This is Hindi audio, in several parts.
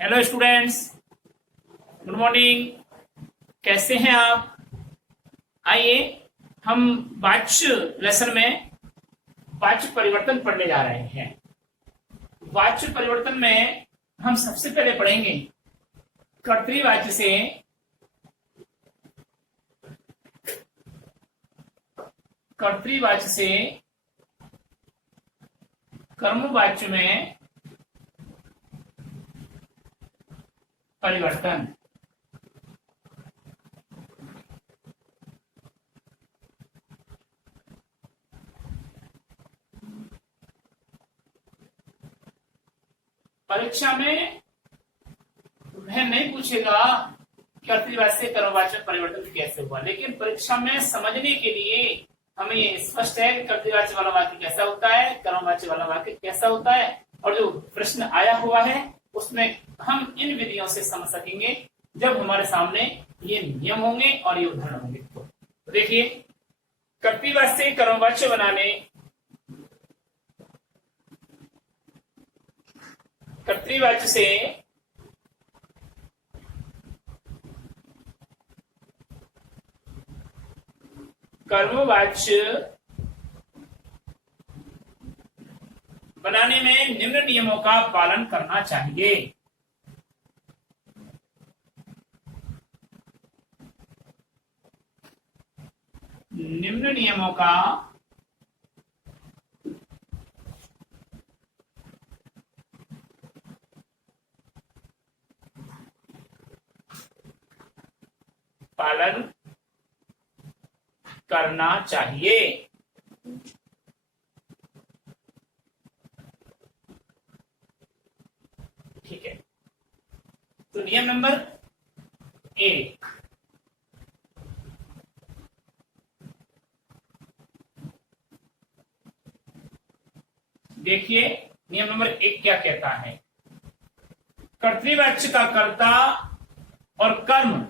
Hello students, good morning. कैसे हैं आप? आइए हम वाच्य लेसन में वाच्य परिवर्तन पढ़ने जा रहे हैं। वाच्य परिवर्तन में हम सबसे पहले पढ़ेंगे कर्तृवाच्य से कर्मवाच्य में परिवर्तन। परीक्षा में वह नहीं पूछेगा कर्तृवाच्य से कर्मवाच्य में परिवर्तन कैसे हुआ, लेकिन परीक्षा में समझने के लिए हमें ये स्पष्ट है कि कर्तृवाच्य वाला वाक्य कैसा होता है, कर्मवाच्य वाला वाक्य कैसा होता है, और जो प्रश्न आया हुआ है उसमें हम इन विधियों से समझ सकेंगे जब हमारे सामने ये नियम होंगे और ये उदाहरण होंगे। तो देखिए, कर्तृवाच्य से कर्मवाच्य बनाने, कर्तृवाच्य से कर्मवाच्य बनाने में निम्न नियमों का पालन करना चाहिए। निम्न नियमों का पालन करना चाहिए। ठीक है, तो नियम नंबर 1, देखिए नियम नंबर 1 क्या कहता है। कर्तृवाच्य का कर्ता और कर्म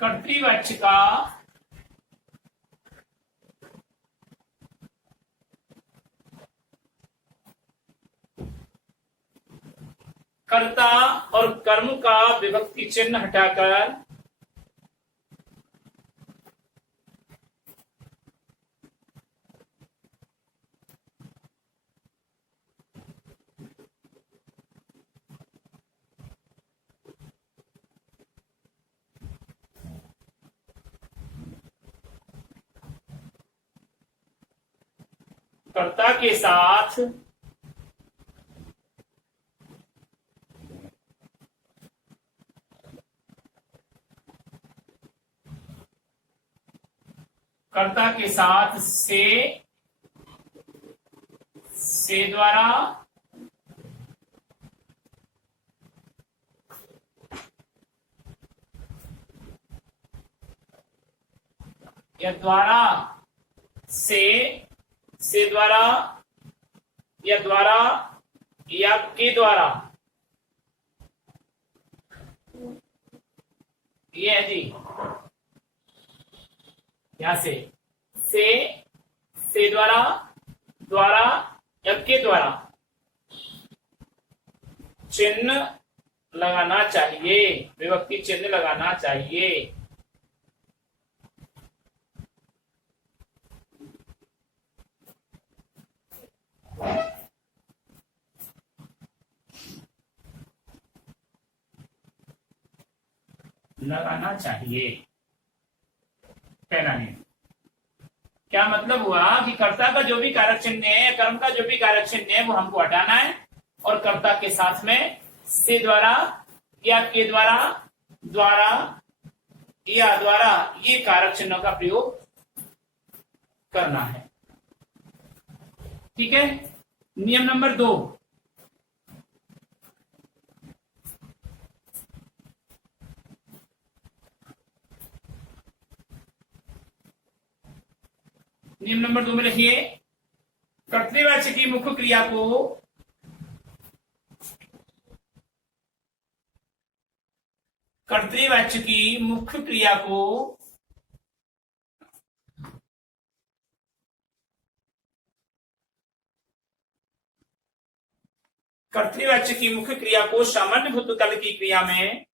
कर्तृवाच्य का कर्ता और कर्म का विभक्ति चिन्ह हटाकर कर्ता के साथ से द्वारा या द्वारा से द्वारा या द्वारा या के द्वारा, ये है जी, यहां से द्वारा, द्वारा या के द्वारा चिन्ह लगाना चाहिए, विभक्ति चिन्ह लगाना चाहिए। लगाना चाहिए। पहला नियम क्या मतलब हुआ कि कर्ता का जो भी कारक चिन्ह है या कर्म का जो भी कारक चिन्ह है वो हमको हटाना है, और कर्ता के साथ में से द्वारा या के द्वारा, द्वारा या द्वारा ये कारक चिन्हों का प्रयोग करना है। ठीक है। नियम नंबर 2, नियम नंबर 2 में लिखिए, कर्तृवाच्य की मुख्य क्रिया को कर्तृवाच्य की मुख्य क्रिया को कर्तृवाच्य की मुख्य क्रिया को सामान्य भूतकाल की क्रिया में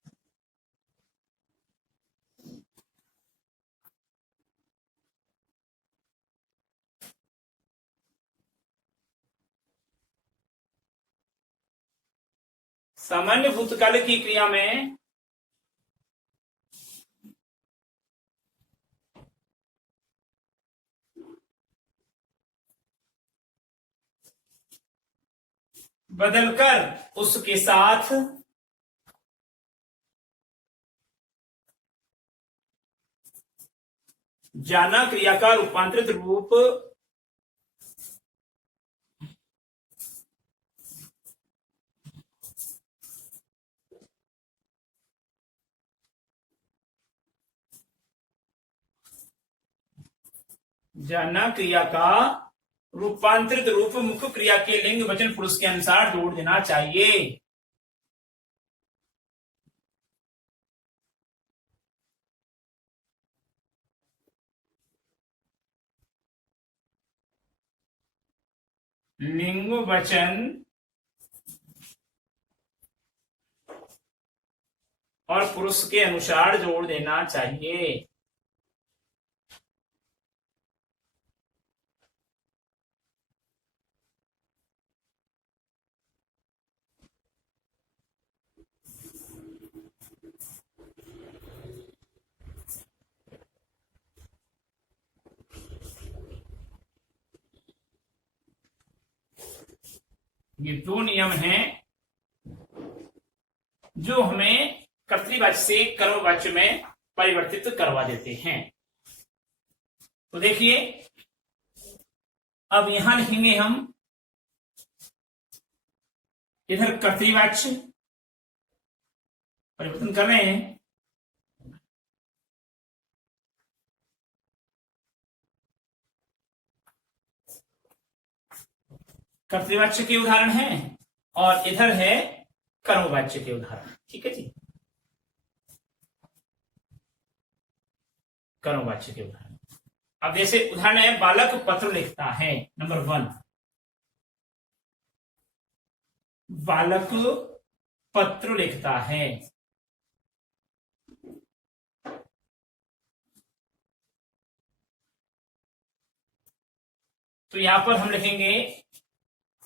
सामान्य भूतकाल की क्रिया में बदलकर उसके साथ जाना क्रिया का रूपांतरित रूप जाना क्रिया का रूपांतरित रूप मुख्य क्रिया के लिंग वचन पुरुष के अनुसार जोड़ देना चाहिए। लिंग वचन और पुरुष के अनुसार जोड़ देना चाहिए। ये दो नियम हैं जो हमें कर्तृवाच्य से कर्मवाच्य में परिवर्तित करवा देते हैं। तो देखिए, अब यहां लिखेंगे हम इधर कर्तृवाच्य परिवर्तन कर रहे हैं, कर्तृवाच्य के उदाहरण हैं और इधर है कर्मवाच्य के उदाहरण। ठीक है जी, कर्मवाच्य के उदाहरण। अब जैसे उदाहरण है, बालक पत्र लिखता है। नंबर 1, बालक पत्र लिखता है। तो यहां पर हम लिखेंगे,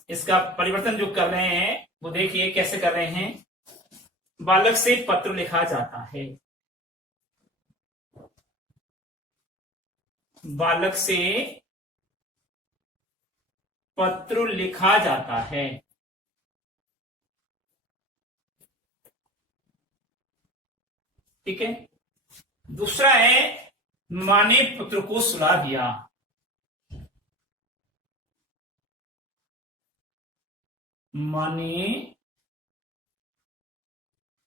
इसका परिवर्तन जो कर रहे हैं वो देखिए कैसे कर रहे हैं। बालक से पत्र लिखा जाता है, बालक से पत्र लिखा जाता है। ठीक है। दूसरा है, मां ने पुत्र को सुला दिया। मां ने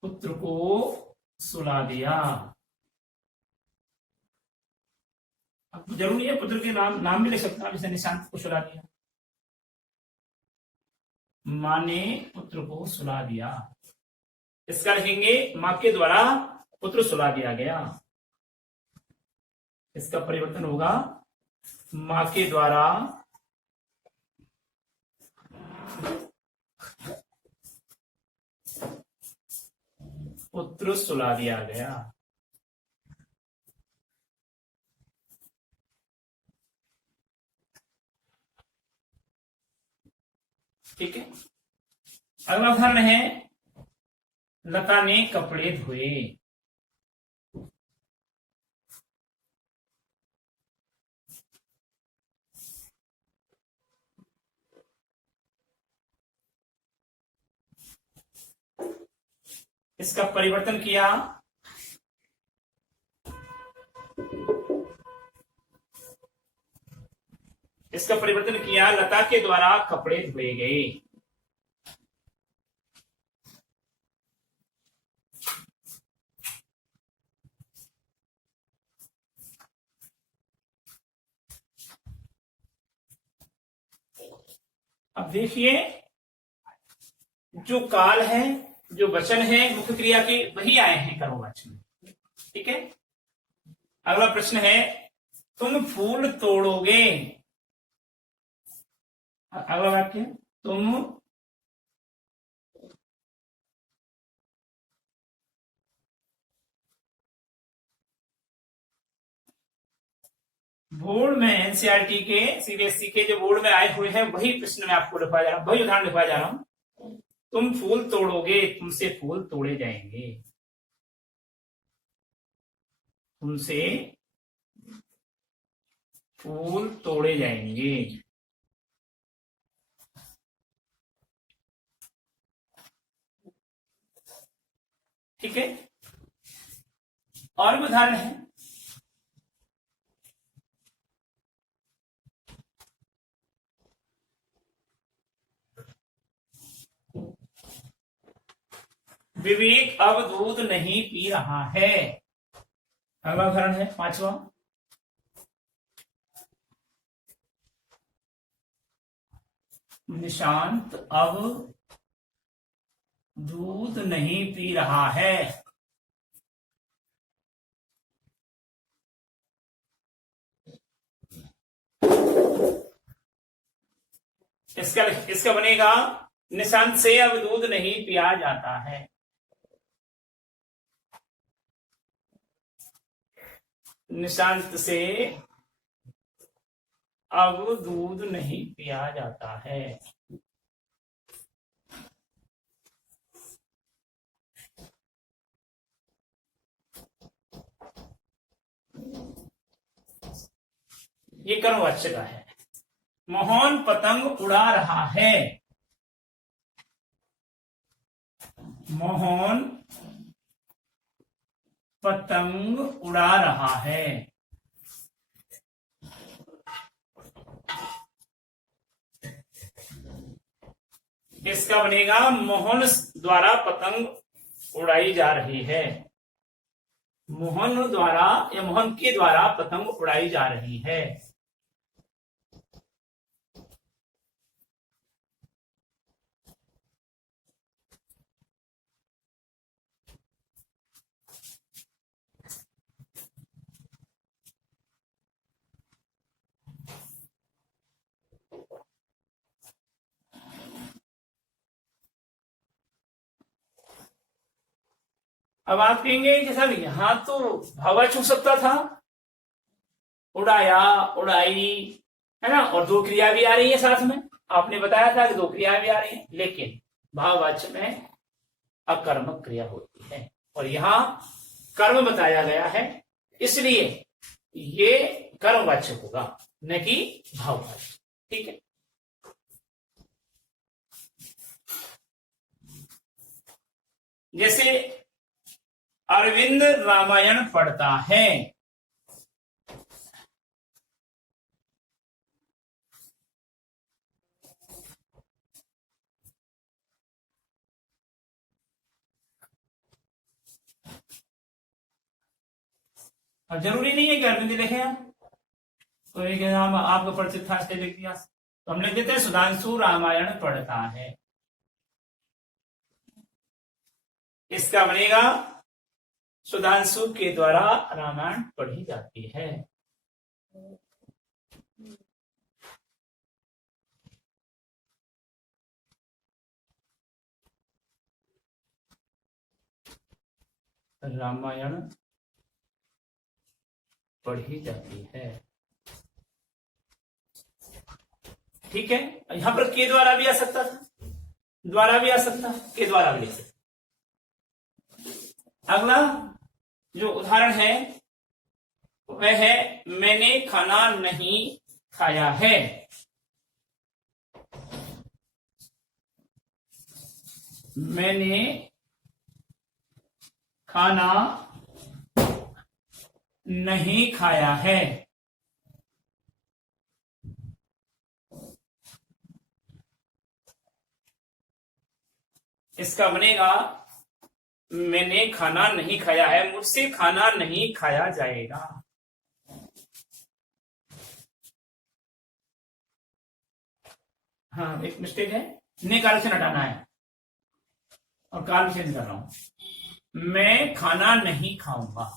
पुत्र को सुला दिया। अब जरूरी है पुत्र के नाम भी ले सकता है, जैसे निशांत को सुला दिया। मां ने पुत्र को सुला दिया, इसका लिखेंगे मां के द्वारा पुत्र सुला दिया गया। इसका परिवर्तन होगा मां के द्वारा पुत्र सुला दिया गया। ठीक है। अगला उदाहरण है, लता ने कपड़े धोए। इसका परिवर्तन किया लता के द्वारा कपड़े धोए गए। अब देखिए, जो काल है, जो वचन है मुख्य क्रिया के, वही आए हैं कर्मवाच्य में। ठीक है। अगला प्रश्न है, तुम फूल तोड़ोगे। अगला वाक्य, तुम बोर्ड में एनसीईआरटी के सीबीएसई के जो बोर्ड में आए हुए हैं वही प्रश्न मैं आपको लिखवा जा रहा हूं, वही उदाहरण लिखवा जा रहा हूं। तुम फूल तोड़ोगे, तुमसे फूल तोड़े जाएंगे। तुमसे फूल तोड़े जाएंगे। ठीक है। और भी उदाहरण है। विवेक अब दूध नहीं पी रहा है। अगला उदाहरण है 5वां। निशांत अब दूध नहीं पी रहा है। इसका बनेगा निशांत से अब दूध नहीं पिया जाता है। निशांत से अब दूध नहीं पिया जाता है। ये कर्मवाच्य का है। मोहन पतंग उड़ा रहा है। मोहन पतंग उड़ा रहा है। इसका बनेगा मोहन द्वारा पतंग उड़ाई जा रही है। मोहन द्वारा या मोहन के द्वारा पतंग उड़ाई जा रही है। अब आप कहेंगे कि सर यहां तो हवा छू सकता था, उड़ाया, उड़ाई, है ना, और दो क्रिया भी आ रही है साथ में। आपने बताया था कि दो क्रिया भी आ रही है, लेकिन भाववाच्य में अकर्मक क्रिया होती है और यहां कर्म बताया गया है, इसलिए ये कर्मवाच्य होगा, न कि भाववाच्य। ठीक है। जैसे अरविंद रामायण पढ़ता है। अब जरूरी नहीं है कि अरविंद लिखे आप, तो एक नाम आपको परिचित था इसलिए लिख दिया, तो हम लिख देते हैं सुधांशु रामायण पढ़ता है। इसका बनेगा सुधांशु के द्वारा रामायण पढ़ी जाती है। रामायण पढ़ी जाती है। ठीक है। यहां पर के द्वारा भी आ सकता था, द्वारा भी आ सकता, के द्वारा भी ले सकता। अगला जो उदाहरण है वह है मैंने खाना नहीं खाया है। मैंने खाना नहीं खाया है। इसका बनेगा मैंने खाना नहीं खाया है, मुझसे खाना नहीं खाया जाएगा। हाँ, एक मिस्टेक है, ने काल से हटाना है और काल चेंज कर रहा हूं। मैं खाना नहीं खाऊंगा।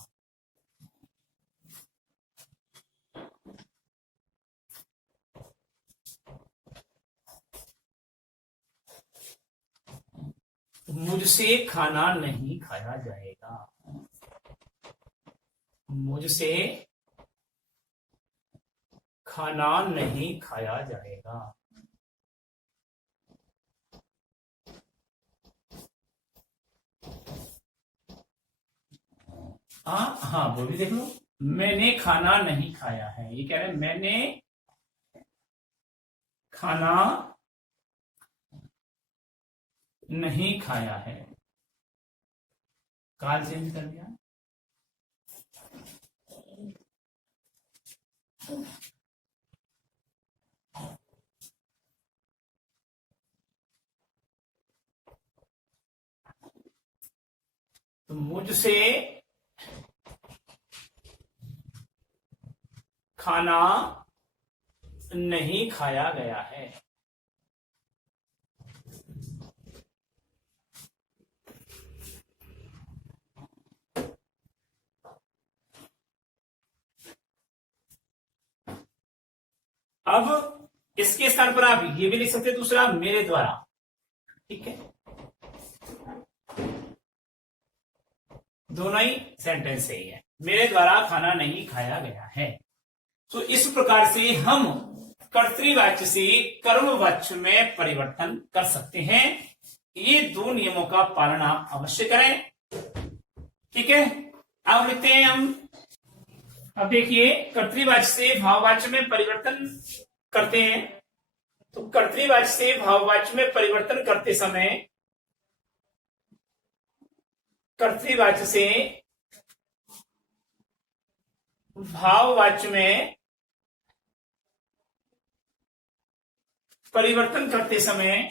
मुझसे खाना नहीं खाया जाएगा। मुझसे खाना नहीं खाया जाएगा। हाँ वो भी देख लो, मैंने खाना नहीं खाया है, ये कह रहे हैं मैंने खाना नहीं खाया है, काल चेंज कर दिया। तो मुझसे खाना नहीं खाया गया है। अब इसके स्थान पर आप ये भी लिख सकते हैं, दूसरा मेरे द्वारा, ठीक है, दोनों ही सेंटेंस सही है, मेरे द्वारा खाना नहीं खाया गया है। तो इस प्रकार से हम कर्तृवाच्य से कर्मवाच्य में परिवर्तन कर सकते हैं। ये दो नियमों का पालन आप अवश्य करें, ठीक है। अब लिखते हैं हम, अब देखिए कर्तृवाच्य से भाववाच्य में परिवर्तन करते हैं। तो कर्तृवाच्य से भाववाच्य में परिवर्तन करते समय कर्तृवाच्य से भाववाच्य में परिवर्तन करते समय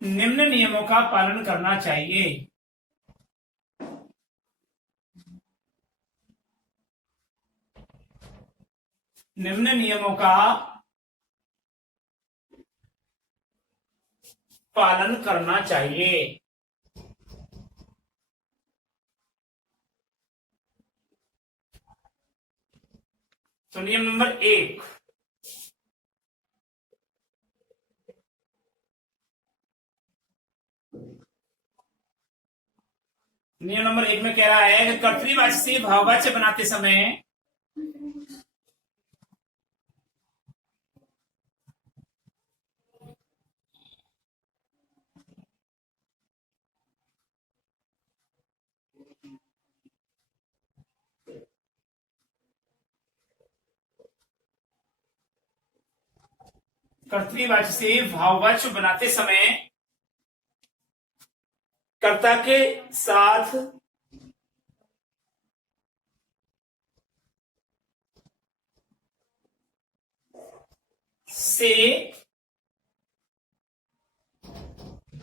निम्न नियमों का पालन करना चाहिए। निम्न नियमों का पालन करना चाहिए। तो नियम नंबर 1, नियम नंबर 1 में कह रहा है कि कर्तृवाच्य से भाववाच्य बनाते समय कर्तृवाच्य से भाववाच्य बनाते समय कर्ता के साथ से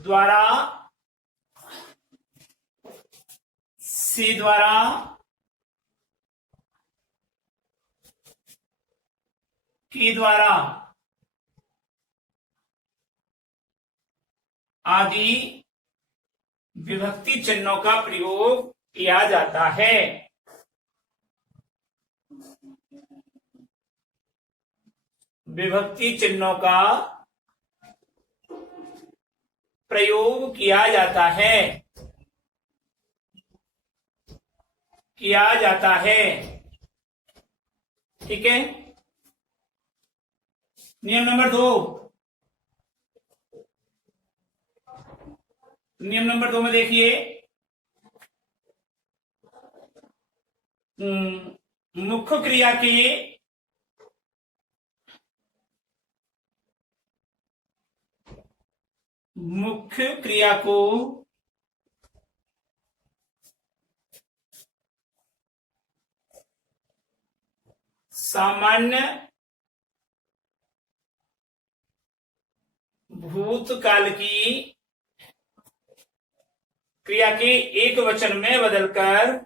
द्वारा के द्वारा आदि विभक्ति चिन्हों का प्रयोग किया जाता है। विभक्ति चिन्हों का प्रयोग किया जाता है, ठीक है। नियम नंबर 2, नियम नंबर 2 में देखिए, मुख्य क्रिया के मुख्य क्रिया को सामान्य भूतकाल की क्रिया के एक वचन में बदलकर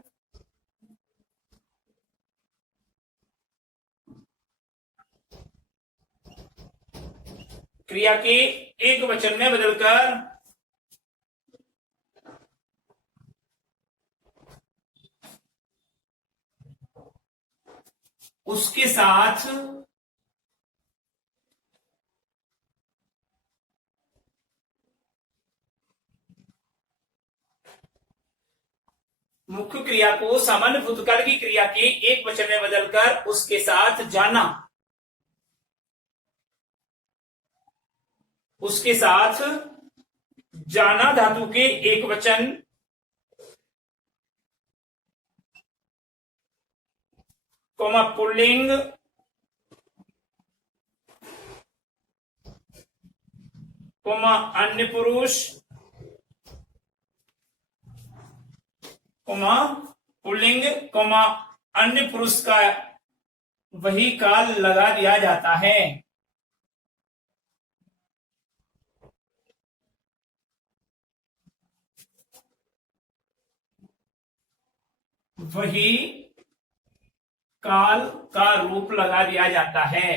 क्रिया के एक वचन में बदलकर उसके साथ मुख्य क्रिया को सामान्य भूतकाल की क्रिया के एक वचन में बदलकर उसके साथ जाना, उसके साथ जाना धातु के एक वचन कोमा पुल्लिंग कोमा अन्य पुरुष कोमा पुल्लिंग कोमा अन्य पुरुष का वही काल लगा दिया जाता है। वही काल का रूप लगा दिया जाता है।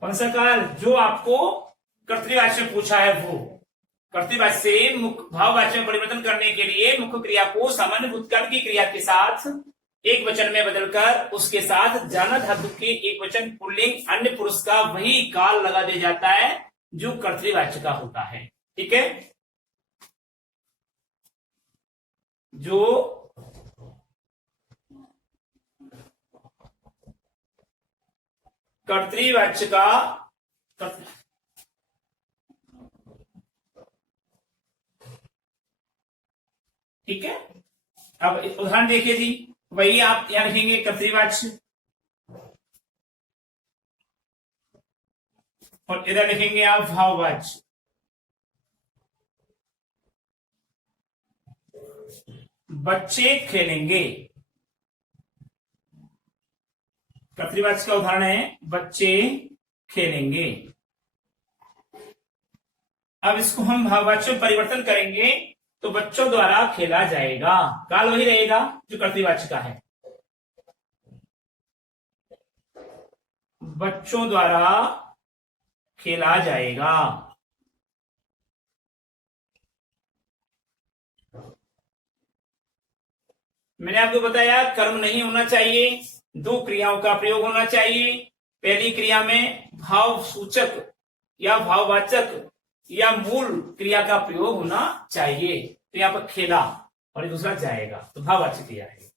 कौन सा काल? जो आपको कर्तृवाच्य में पूछा है वो। कर्तृवाच्य से भाववाच्य में परिवर्तन करने के लिए मुख्य क्रिया को सामान्य भूतकाल की क्रिया के साथ एक वचन में बदलकर उसके साथ जाना धातु के एक वचन पुल्लिंग अन्य पुरुष का वही काल लगा दिया जाता है जो कर्तृवाच्य का होता है। ठीक है, जो कर्तृवाच्य का ठीक है। अब उदाहरण देखिए जी, वही आप यहां लिखेंगे कर्तृवाच्य और इधर लिखेंगे आप भाववाच्य। बच्चे खेलेंगे, कर्तृवाच्य का उदाहरण है बच्चे खेलेंगे। अब इसको हम भाववाच्य में परिवर्तन करेंगे तो बच्चों द्वारा खेला जाएगा, काल वही रहेगा जो कर्तृवाच्य का है। बच्चों द्वारा खेला जाएगा। मैंने आपको बताया कर्म नहीं होना चाहिए, दो क्रियाओं का प्रयोग होना चाहिए। पहली क्रिया में भाव सूचक या भाववाचक या मूल क्रिया का प्रयोग होना चाहिए। तो यहां पर खेला और ये दूसरा जाएगा, तो भाववाचक क्रिया है।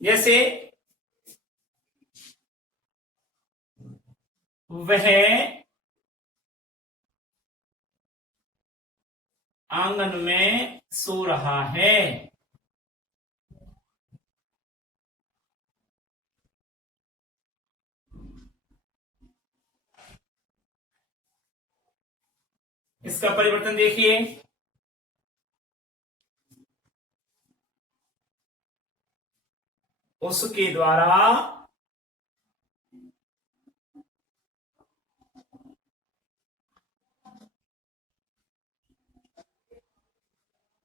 जैसे वह आंगन में सो रहा है। इसका परिवर्तन देखिए, उसके द्वारा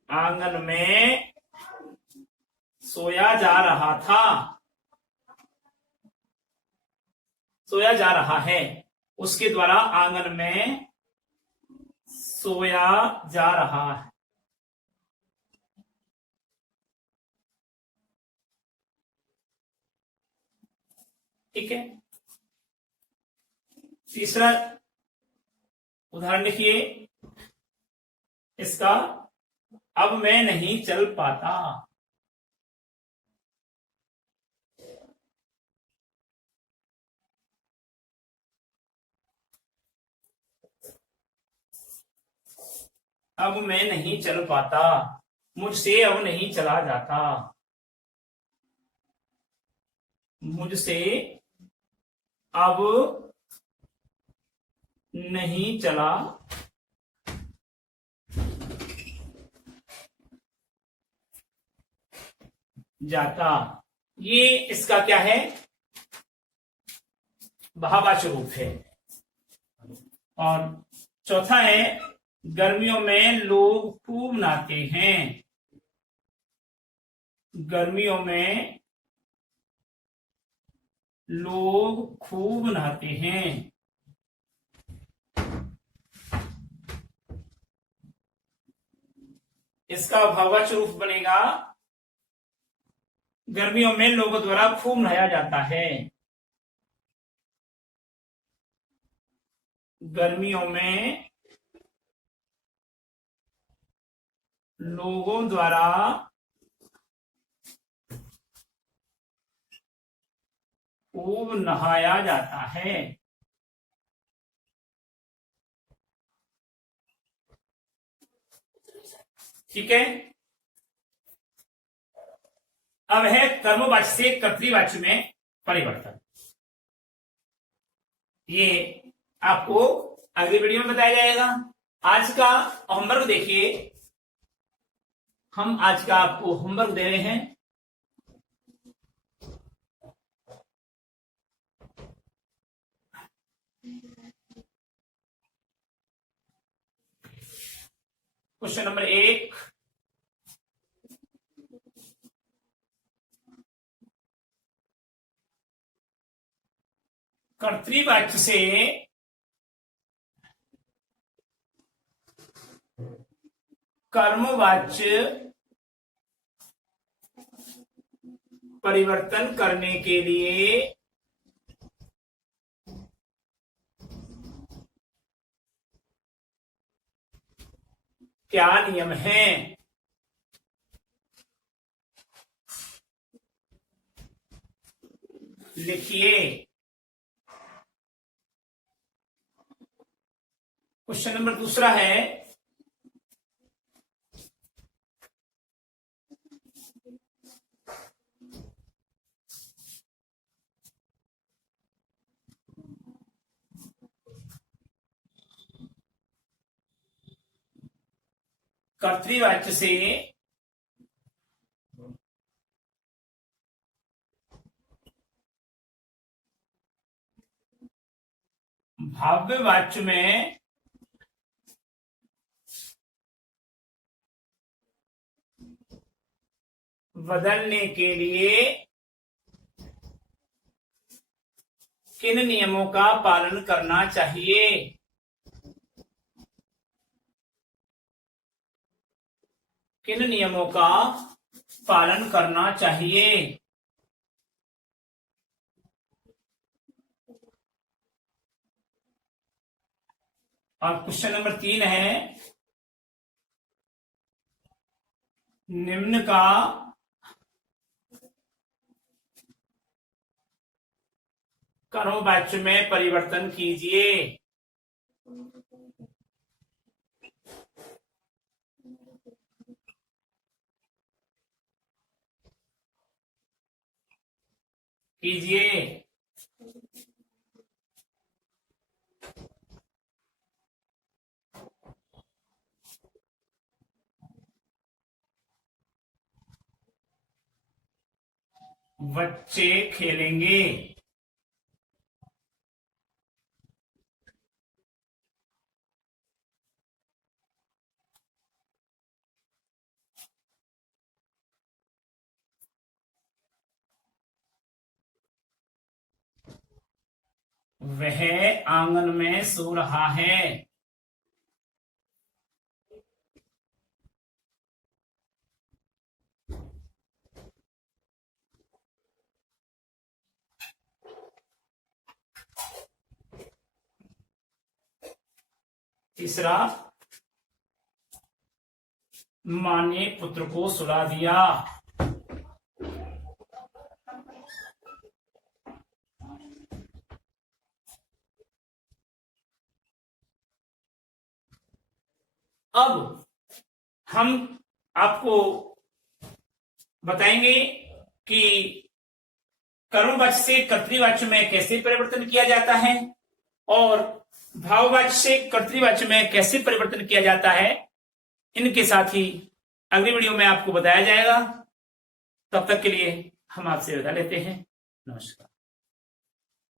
आंगन में सोया जा रहा था, सोया जा रहा है। उसके द्वारा आंगन में सोया जा रहा है। ठीक है, तीसरा उदाहरण लिखिए इसका, अब मैं नहीं चल पाता। अब मैं नहीं चल पाता, मुझसे अब नहीं चला जाता। मुझसे अब नहीं चला जाता। ये इसका क्या है? भाववाचक रूप है। और चौथा है गर्मियों में लोग खूब नहाते हैं। गर्मियों में लोग खूब नहाते हैं। इसका भाववाचक रूप बनेगा गर्मियों में लोगों द्वारा खूब नहाया जाता है। गर्मियों में लोगों द्वारा खूब नहाया जाता है। ठीक है। अब है कर्मवाच्य से कर्तृवाच्य में परिवर्तन। ये आपको अगली वीडियो में बताया जाएगा। आज का होमवर्क देखिए, हम आज का आपको होमवर्क दे रहे हैं। क्वेश्चन नंबर 1, कर्तृवाच्य से कर्मवाच्य परिवर्तन करने के लिए क्या नियम है? लिखिए। क्वेश्चन नंबर 2 है, कर्तृवाच्य से भाव्यवाच्य में बदलने के लिए किन नियमों का पालन करना चाहिए? किन नियमों का पालन करना चाहिए? और क्वेश्चन नंबर 3 है, निम्न का कर्मवाच्य में परिवर्तन कीजिए। कीजिए। बच्चे खेलेंगे। वह आंगन में सो रहा है। तीसरा, मां ने पुत्र को सुला दिया। अब हम आपको बताएंगे कि कर्मवाच्य से कर्तृवाच्य में कैसे परिवर्तन किया जाता है और भाववाच्य से कर्तृवाच्य में कैसे परिवर्तन किया जाता है। इनके साथ ही अगली वीडियो में आपको बताया जाएगा। तब तक के लिए हम आपसे विदा लेते हैं। नमस्कार।